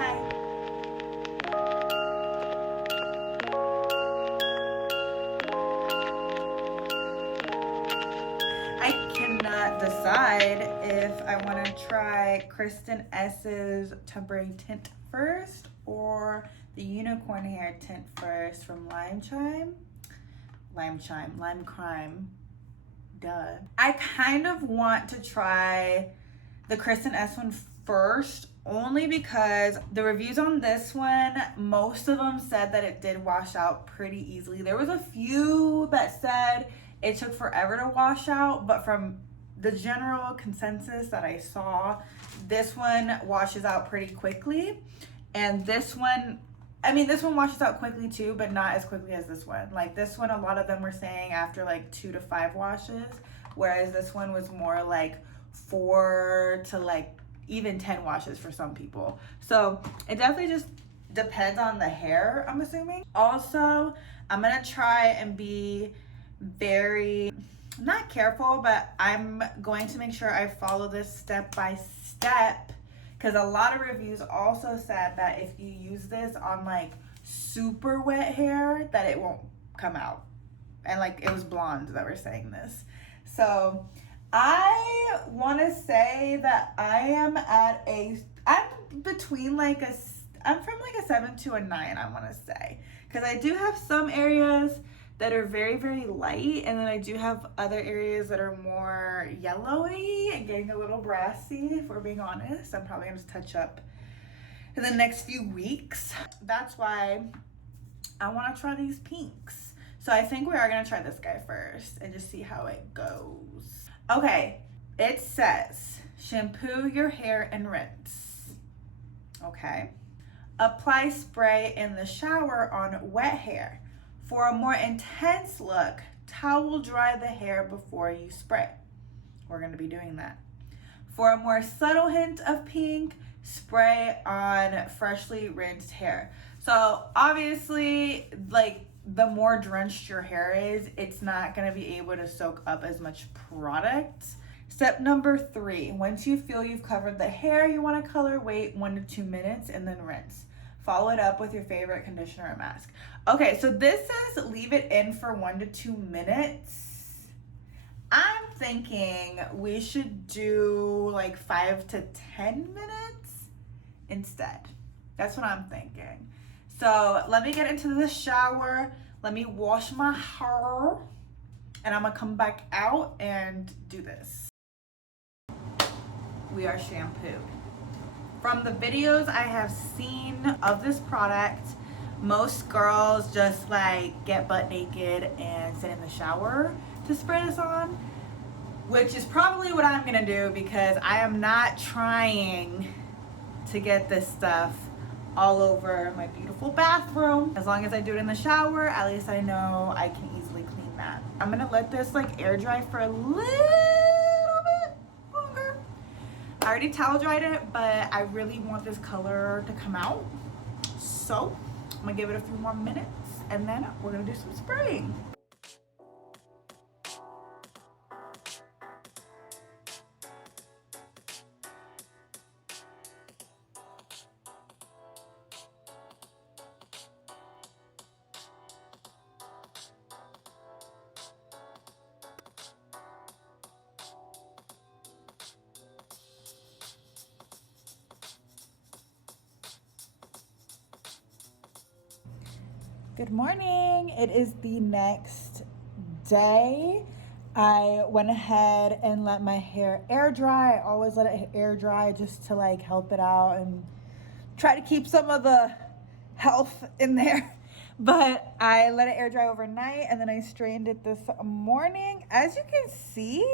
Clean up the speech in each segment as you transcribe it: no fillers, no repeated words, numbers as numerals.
Hi. I cannot decide if I want to try KRISTIN Ess's Temporary Tint first or the Unicorn Hair Tint first from Lime Crime. Duh. I kind of want to try the KRISTIN S one first, only because the reviews on this one, most of them said that it did wash out pretty easily. There was a few that said it took forever to wash out, but from the general consensus that I saw, this one washes out pretty quickly. And this one, I mean, this one washes out quickly too, but not as quickly as this one. Like this one, a lot of them were saying after like 2 to 5 washes, whereas this one was more like 4 to like even 10 washes for some people. So it definitely just depends on the hair, I'm assuming. Also, I'm gonna try and be very, not careful, but I'm going to make sure I follow this step by step, because a lot of reviews also said that if you use this on like super wet hair that it won't come out. And like it was blondes that were saying this. So I want to say that I'm between like I'm from like a 7 to a 9, I want to say, because I do have some areas that are very, very light, and then I do have other areas that are more yellowy and getting a little brassy, if we're being honest. I'm probably gonna touch up in the next few weeks. That's why I want to try these pinks. So I think we are gonna try this guy first and just see how it goes. Okay, it says shampoo your hair and rinse. Okay. Apply spray in the shower on wet hair. For a more intense look, towel dry the hair before you spray. We're going to be doing that. For a more subtle hint of pink, spray on freshly rinsed hair. So obviously, like the more drenched your hair is, it's not going to be able to soak up as much product. Step number 3, once you feel you've covered the hair you want to color, wait 1 to 2 minutes and then rinse. Follow it up with your favorite conditioner or mask. Okay, so this says leave it in for 1 to 2 minutes. I'm thinking we should do like 5 to 10 minutes instead. That's what I'm thinking. So let me get into the shower. Let me wash my hair, and I'm gonna come back out and do this. We are shampooed. From the videos I have seen of this product, most girls just like get butt naked and sit in the shower to spray this on, which is probably what I'm gonna do, because I am not trying to get this stuff all over my beautiful bathroom. As long as I do it in the shower, at least I know I can easily clean that. I'm gonna let this like air dry for a little bit longer. I already towel dried it, but I really want this color to come out. So I'm gonna give it a few more minutes and then we're gonna do some spraying. Good morning. It is the next day. I went ahead and let my hair air dry. I always let it air dry just to like help it out and try to keep some of the health in there. But I let it air dry overnight and then I straightened it this morning. As you can see,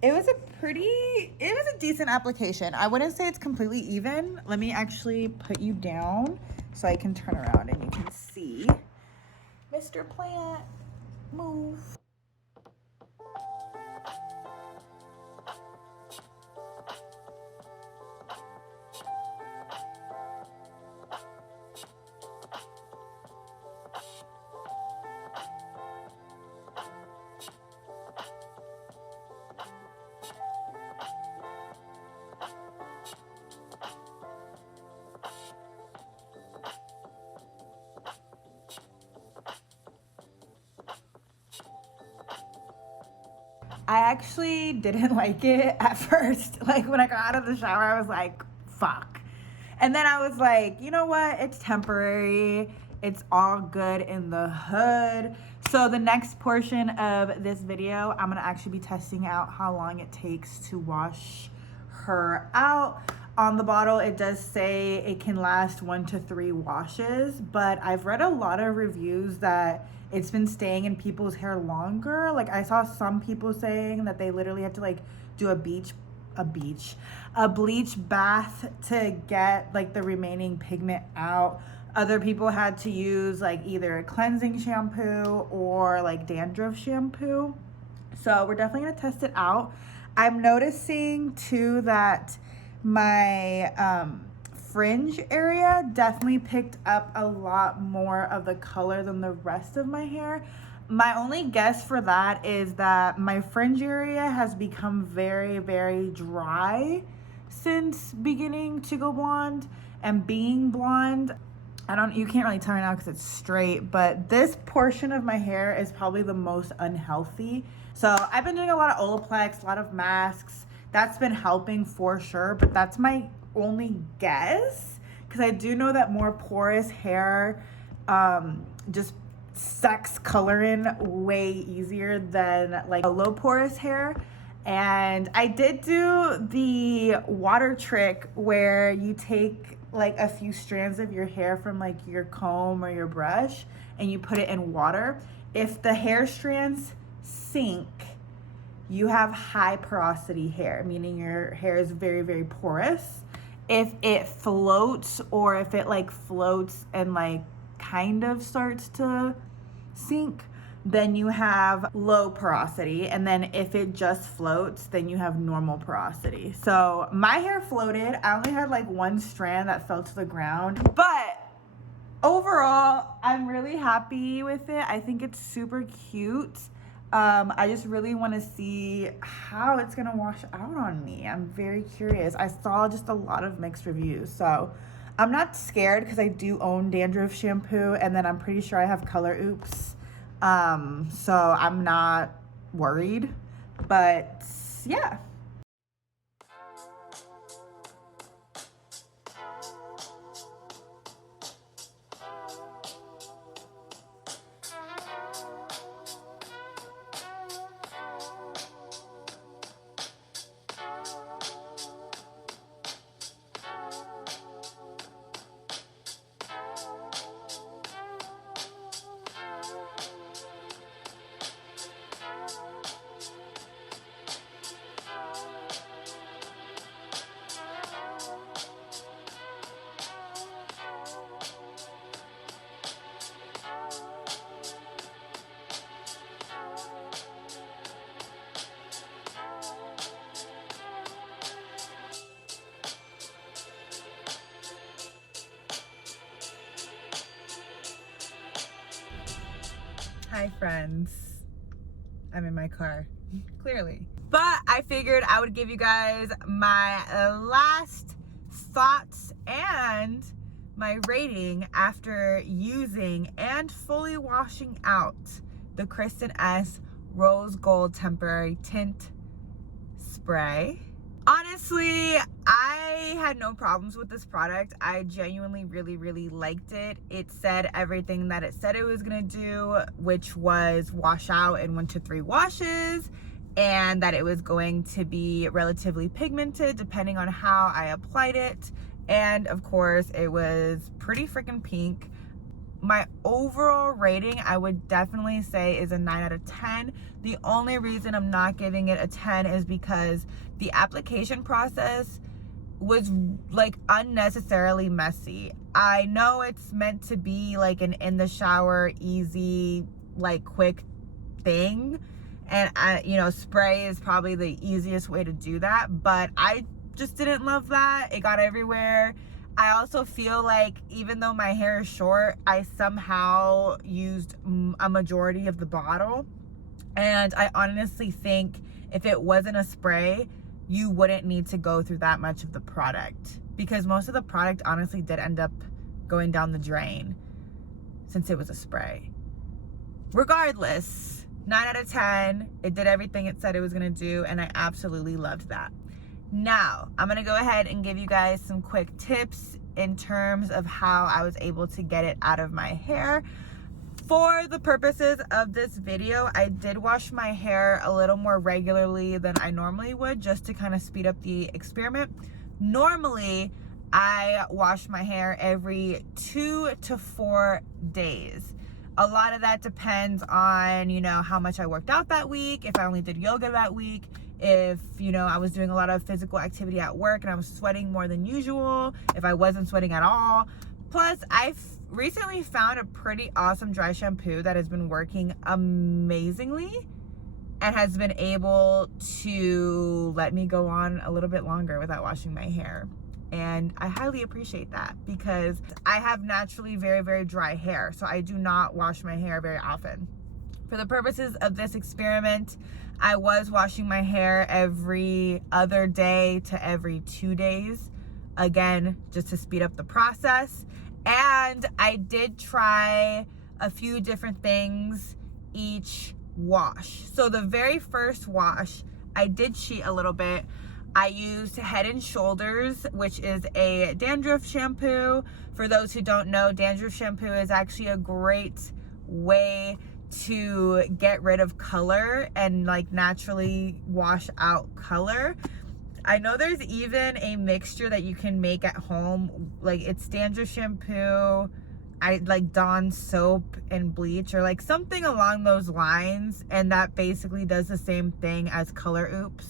it was a decent application. I wouldn't say it's completely even. Let me actually put you down so I can turn around and you can see. Mr. Plant, move. I actually didn't like it at first. Like when I got out of the shower, I was like, fuck. And then I was like, you know what? It's temporary. It's all good in the hood. So the next portion of this video, I'm gonna actually be testing out how long it takes to wash her out. On the bottle, it does say it can last 1 to 3 washes, but I've read a lot of reviews that it's been staying in people's hair longer. Like I saw some people saying that they literally had to like do a bleach bath to get like the remaining pigment out. Other people had to use like either a cleansing shampoo or like dandruff shampoo. So we're definitely gonna test it out. I'm noticing too that my fringe area definitely picked up a lot more of the color than the rest of my hair. My only guess for that is that my fringe area has become very, very dry since beginning to go blonde and being blonde. You can't really tell right now because it's straight, but this portion of my hair is probably the most unhealthy. So I've been doing a lot of Olaplex, a lot of masks. That's been helping for sure, but that's my only guess because I do know that more porous hair just sucks color in way easier than like a low porous hair. And I did do the water trick where you take like a few strands of your hair from like your comb or your brush and you put it in water. If the hair strands sink, you have high porosity hair, meaning your hair is very, very porous. If it floats or if it like floats and like kind of starts to sink, then you have low porosity. And then if it just floats, then you have normal porosity. So my hair floated. I only had like one strand that fell to the ground, but overall, I'm really happy with it. I think it's super cute. I just really want to see how it's gonna wash out on me. I'm very curious. I saw just a lot of mixed reviews, so I'm not scared because I do own dandruff shampoo, and then I'm pretty sure I have color oops. So I'm not worried, but yeah. Hi friends, I'm in my car, clearly. But I figured I would give you guys my last thoughts and my rating after using and fully washing out the KRISTIN ESS Rose Gold Temporary Tint Spray. Honestly, I had no problems with this product. I genuinely really liked it. It said everything that it said it was gonna do, which was wash out in 1 to 3 washes, and that it was going to be relatively pigmented depending on how I applied it. And of course, it was pretty freaking pink. My overall rating, I would definitely say, is a 9 out of 10. The only reason I'm not giving it a 10 is because the application process was like unnecessarily messy. I know it's meant to be like an in the shower, easy, like quick thing. And spray is probably the easiest way to do that. But I just didn't love that. It got everywhere. I also feel like even though my hair is short, I somehow used a majority of the bottle. And I honestly think if it wasn't a spray, you wouldn't need to go through that much of the product, because most of the product honestly did end up going down the drain since it was a spray. Regardless, 9 out of 10. It did everything it said it was gonna do, and I absolutely loved that. Now, I'm gonna go ahead and give you guys some quick tips in terms of how I was able to get it out of my hair. For the purposes of this video, I did wash my hair a little more regularly than I normally would, just to kind of speed up the experiment. Normally, I wash my hair every 2 to 4 days. A lot of that depends on, you know, how much I worked out that week, if I only did yoga that week, if, you know, I was doing a lot of physical activity at work and I was sweating more than usual, if I wasn't sweating at all. Plus, I've recently found a pretty awesome dry shampoo that has been working amazingly and has been able to let me go on a little bit longer without washing my hair. And I highly appreciate that because I have naturally very, very dry hair. So I do not wash my hair very often. For the purposes of this experiment, I was washing my hair every other day to every 2 days. Again, just to speed up the process. And I did try a few different things each wash. So the very first wash, I did cheat a little bit. I used Head and Shoulders, which is a dandruff shampoo. For those who don't know, dandruff shampoo is actually a great way to get rid of color and like naturally wash out color. I know there's even a mixture that you can make at home. Like it's dandruff shampoo, Dawn soap and bleach, or like something along those lines. And that basically does the same thing as Color Oops.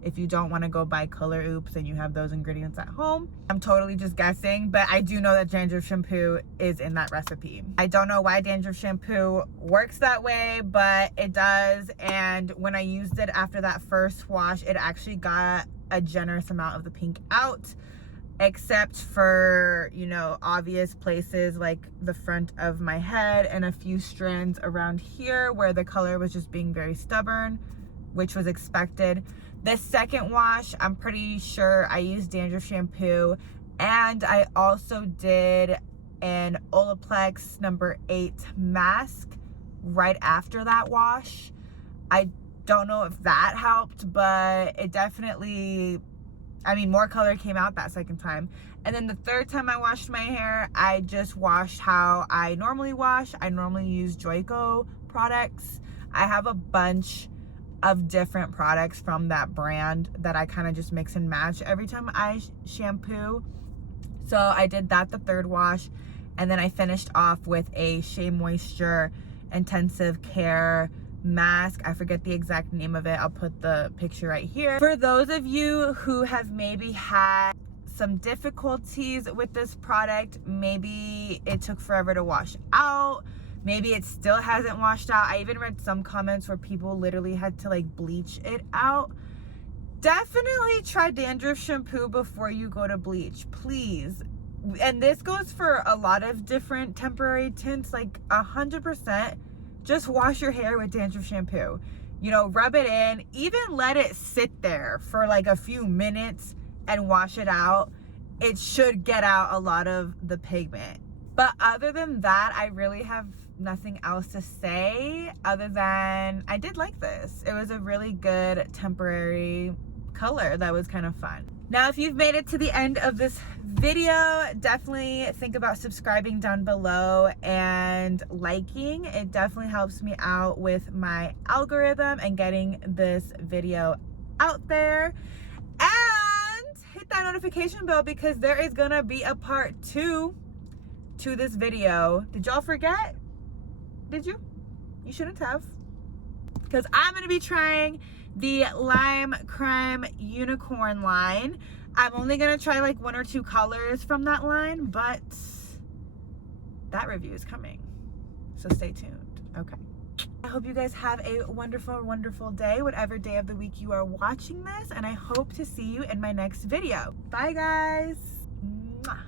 If you don't want to go buy Color Oops and you have those ingredients at home. I'm totally just guessing, but I do know that dandruff shampoo is in that recipe. I don't know why dandruff shampoo works that way, but it does. And when I used it after that first wash, it actually got a generous amount of the pink out, except for, you know, obvious places like the front of my head and a few strands around here where the color was just being very stubborn, which was expected. The second wash, I'm pretty sure I used dandruff shampoo, and I also did an Olaplex number 8 mask right after that wash. I don't know if that helped, but it definitely, I mean, more color came out that second time. And then the third time I washed my hair, I just washed how I normally wash. I normally use Joico products. I have a bunch of different products from that brand that I kind of just mix and match every time I shampoo. So I did that the third wash, and then I finished off with a Shea Moisture Intensive Care mask. I forget the exact name of it. I'll put the picture right here. For those of you who have maybe had some difficulties with this product, maybe it took forever to wash out, maybe it still hasn't washed out. I even read some comments where people literally had to like bleach it out. Definitely try dandruff shampoo before you go to bleach, please. And this goes for a lot of different temporary tints, like 100%. Just wash your hair with dandruff shampoo. You know, rub it in, even let it sit there for like a few minutes and wash it out. It should get out a lot of the pigment. But other than that, I really have nothing else to say other than I did like this. It was a really good temporary color that was kind of fun. Now, if you've made it to the end of this video, definitely think about subscribing down below and liking. It definitely helps me out with my algorithm and getting this video out there. And hit that notification bell because there is gonna be a part 2 to this video. Did y'all forget? Did you? You shouldn't have. Because I'm gonna be trying the Lime Crime Unicorn line. I'm only gonna try like 1 or 2 colors from that line, but that review is coming, so stay tuned. Okay, I hope you guys have a wonderful, wonderful day, whatever day of the week you are watching this, and I hope to see you in my next video. Bye guys. Mwah.